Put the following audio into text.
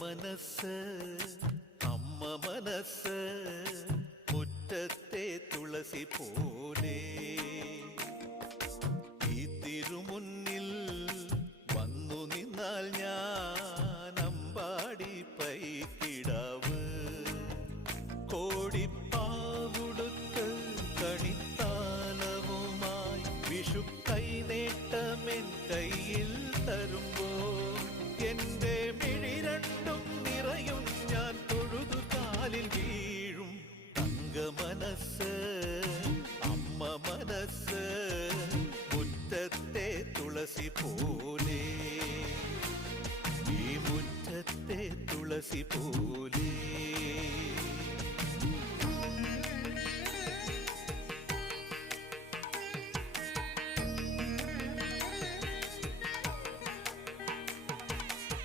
മനസ്സ് അമ്മ മനസ്സ് മുറ്റത്തെ തുളസി പോലെ ഈ തിരുമുന്നിൽ വന്നു നിന്നാൽ ഞാൻ അമ്പാടി പൈക്കിടാവ് കോടിപ്പാവുടുത്ത് കണിത്താലവുമായി വിഷു കൈനേട്ടമെൻ കയ്യിൽ തരുമ്പോൾ എന്റെ മിഴി രണ്ടും നിറയും ഞാൻ തൊഴുതു കാലിൽ വീഴും തങ്ക മനസ്സ് അമ്മ മനസ്സ് മുറ്റത്തെ തുളസി പോലെ ഈ മുറ്റത്തെ തുളസി പോലെ